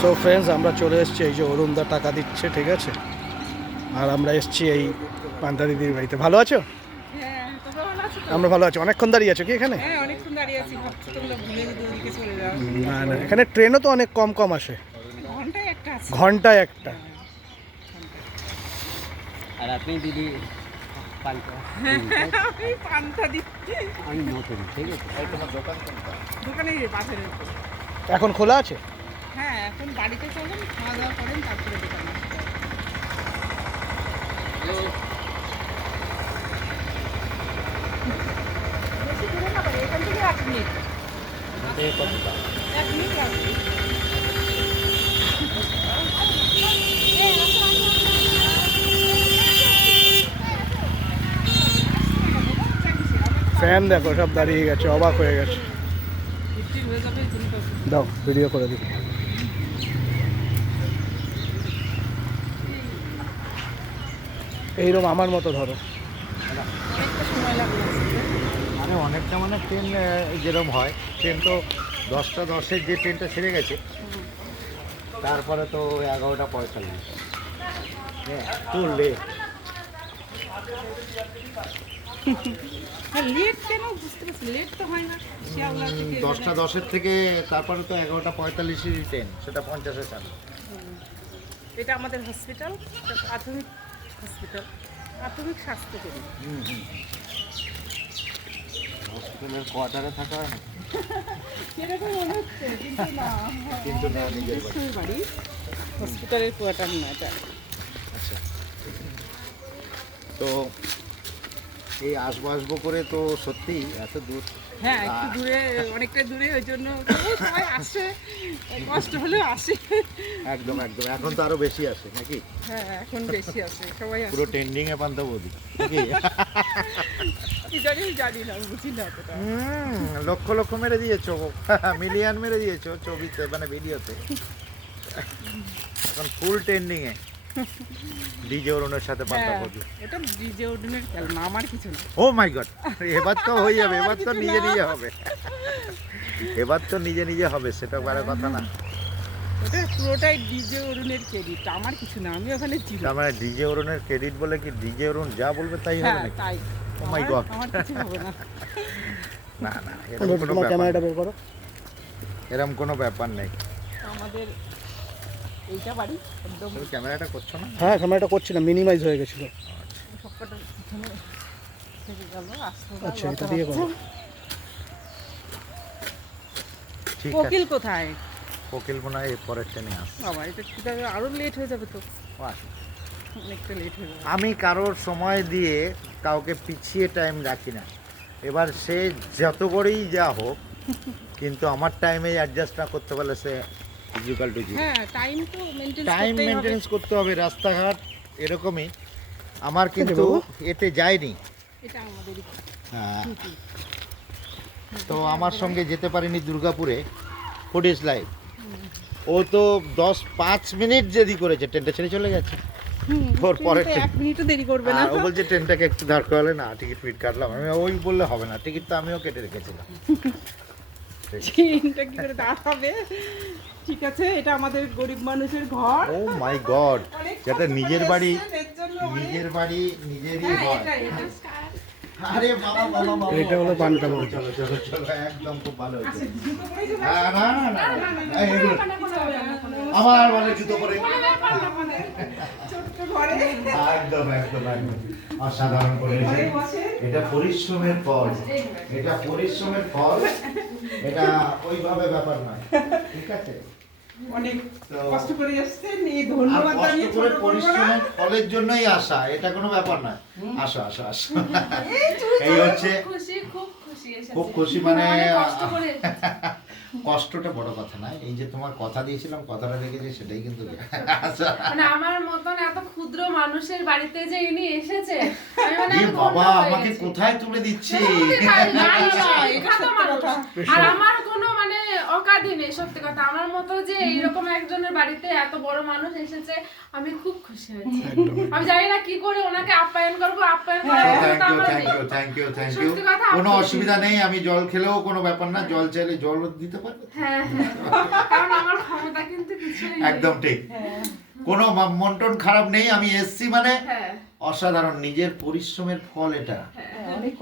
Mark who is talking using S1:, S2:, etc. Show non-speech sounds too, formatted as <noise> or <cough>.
S1: So friends আমরা চলে এসেছি এই যে অরুণদা টাকা দিচ্ছে ঠিক আছে? আর আমরা এসেছি এই পান্তা দিদির বাড়িতে। ভালো আছো?
S2: হ্যাঁ?
S1: আমরা ভালো আছি। অনেকক্ষণ দাঁড়িয়ে আছো কি এখানে?
S2: হ্যাঁ অনেকক্ষণ দাঁড়িয়ে আছি ভাবছি তোমরা ভুলে যদি ওদিকে চলে যাও
S1: না না এখানে ট্রেনও তো অনেক কম কম আসে।
S2: ঘন্টায় একটা। আছে
S1: ঘন্টায় একটা
S3: আর আপনি দিদি।
S1: এখন খোলা আছে?
S2: এখন বাড়িতে চলেন খাওয়া দাওয়া করেন তারপরে দোকানে এখান থেকে এক মিনিট। এক মিনিট
S1: ফ্যান দেখো সব দাঁড়িয়ে গেছে অবাক হয়ে গেছে। দাও ভিডিও করে দিই। এইরকম আমার মতো ধরো।
S2: সময় লাগবে আসতে।
S4: মানে অনেকটা মানে ট্রেন যেরকম হয় ট্রেন তো দশটা দশের যে ট্রেনটা ছেড়ে গেছে তারপরে তো এগারোটা পঁয়তাল্লিশ। হ্যাঁ তো লেট
S2: হ্যাঁ লেট কেন? বুঝতে পারছি লেট তো হয় না।
S4: দশটা দশের থেকে তারপরে তো এগারোটা পঁয়তাল্লিশেরই ট্রেন সেটা পঞ্চাশে চালু।
S2: এটা আমাদের হসপিটাল প্রাথমিক হসপিটাল। প্রাথমিক স্বাস্থ্য কেন্দ্র।
S4: হসপিটালের কোয়ার্টারে থাকা হয়
S2: এরকম মনে হচ্ছে? কিন্তু না
S4: কিন্তু না
S2: নিজস্বই বাড়ি। হসপিটালের কোয়ার্টার না এটা।
S4: আচ্ছা। তো এই আসব আসব করে তো সত্যি এত দূর
S2: হ্যাঁ একটু দূরে অনেকটা দূরে ওই জন্য সবাই আসে। কষ্ট হলেও আসে।
S4: একদম একদম। এখন তো আরও বেশি আসে নাকি?
S2: হ্যাঁ এখন বেশি আসে সবাই
S4: পুরো ট্রেন্ডিং এ পান্তা বৌদি নাকি?
S2: জানি না বুঝি না
S4: লক্ষ লক্ষ মেরে দিয়েছ মিলিয়ন মেরে দিয়েছ ছবিতে মানে ভিডিওতে। এখন ফুল ট্রেন্ডিং এ। ডিজে অরুণের সাথে পান্তা
S2: হ্যাঁ এটা ডিজে ওডুনের খেলনা আমার কিছু না।
S4: ও মাই গড এবার তো হয়ে যাবে এবার তো নিজে নিজে হবে। এবার তো নিজে নিজে হবে সেটা বড় কথা না।
S2: ওটা পুরোটাই ডিজে অরুণের ক্রেডিট আমার কিছু না আমি ওখানে ছিল।
S4: তার মানে ডিজে অরুণের ক্রেডিট বলে কি ডিজে অরুণ যা বলবে তাই হবে
S2: হ্যাঁ
S4: নাকি?
S2: তাই।
S4: My
S2: আমার-
S4: God.
S2: আমার কিছু হবে না।
S4: না না এরকম কোনো ব্যাপার
S1: বের
S4: এরকম কোনো ব্যাপার নেই।
S2: আমাদের এইটা বাড়ি একদম।
S4: ক্যামেরাটা করছ না?
S1: হ্যাঁ ক্যামেরাটা করছি না মিনিমাইজ হয়ে গেছিল। আচ্ছা এটা দিয়ে করো
S4: ঠিক
S2: কোকিল কোথায়?
S4: কোকিল মনে হয় পরের ট্রেনে আস
S2: বাবা এটা আরও লেট হয়ে যাবে তো। অনেকটা লেট হয়ে যাবে।
S4: আমি কারোর সময় দিয়ে কাউকে পিছিয়ে টাইম রাখি না। এবার সে যত করেই যা হোক কিন্তু আমার টাইমে অ্যাডজাস্ট না করতে পারলে সে ইজিক্যাল টু
S2: হ্যাঁ টাইম তো মেনটেন
S4: টাইম মেনটেন্স করতে হবে রাস্তাঘাট এরকমই। আমার কিন্তু এতে যায়নি।
S2: এটা আমাদেরই
S4: হ্যাঁ, তো আমার সঙ্গে যেতে পারিনি দুর্গাপুরে ফুডিস লাইভ। ও তো দশ পাঁচ মিনিট দেরি করেছে ট্রেনটা ছেড়ে চলে গেছে। ওর
S2: এক মিনিটও দেরি করবে না।
S4: ও বলছে ট্রেনটাকে একটু দাঁড় করালে না টিকিট ফিট কাটলাম। আমি ওই বললে হবে না টিকিট তো আমিও কেটে রেখেছিলাম। <laughs>
S2: ট্রেনটা কি করে দাঁড়াবে ঠিক আছে এটা আমাদের গরিব মানুষের ঘর
S4: ও মাই গড যেটা নিজের বাড়ি নিজের বাড়ি নিজেরই
S2: ঘর
S4: হয়। আরে বাবা বাবা বাবা
S1: এটা হলো পান্তা বাবা
S4: চলো চলো চলো একদম খুব ভালো হয়েছে
S2: আচ্ছা?
S4: না না না না, না, না। আবার বলে জুতো পরে। একদম একদম একদম। অসাধারণ করেছে। এটা পরিশ্রমের ফল। এটা পরিশ্রমের ফল। এটা ওইভাবে ব্যাপার নয় ঠিক আছে?
S2: অনেক কষ্ট করে এসেছেন। এই ধন্যবাদ জানিয়ে ছোট
S4: পরিশ্রমের ফলের জন্যই আসা। এটা কোনো ব্যাপার নয় আসো আসো আসো। এই হচ্ছে
S5: খুশি খুব খুশি
S4: খুব খুশি মানে
S5: কষ্ট করে। <laughs>
S4: কষ্টটা বড় কথা না এই যে তোমার কথা দিয়েছিলাম কথাটা রেখেছি সেটাই কিন্তু <laughs> আচ্ছা।
S5: মানে আমার মতন এত ক্ষুদ্র মানুষের বাড়িতে যে ইনি এসেছে আমি মানে
S4: বাবা আমাকে কোথায় তুলে দিচ্ছে। <laughs>
S5: আর আমার কোনো মানে সত্যি কথা। আমার মতো যে এইরকম একজনের বাড়িতে এত বড় মানুষ এসেছে আমি খুব খুশি হয়েছি। আমি জানি না কি করে ওনাকে আপ্যায়ন করব আপ্যায়ন
S4: thank you thank you thank you কোনো অসুবিধা নেই আমি জল খেলেও কোনো ব্যাপার না জল চাইলে জল দিতে পারবে?
S5: হ্যাঁ হ্যাঁ। কারণ আমার ক্ষমতা কিন্তু কিছুই নেই।
S4: একদম ঠিক। কোনো মা- মন টন খারাপ নেই আমি এসছি মানে
S5: হ্যাঁ।
S4: অসাধারণ নিজের পরিশ্রমের ফল এটা।
S5: হ্যাঁ।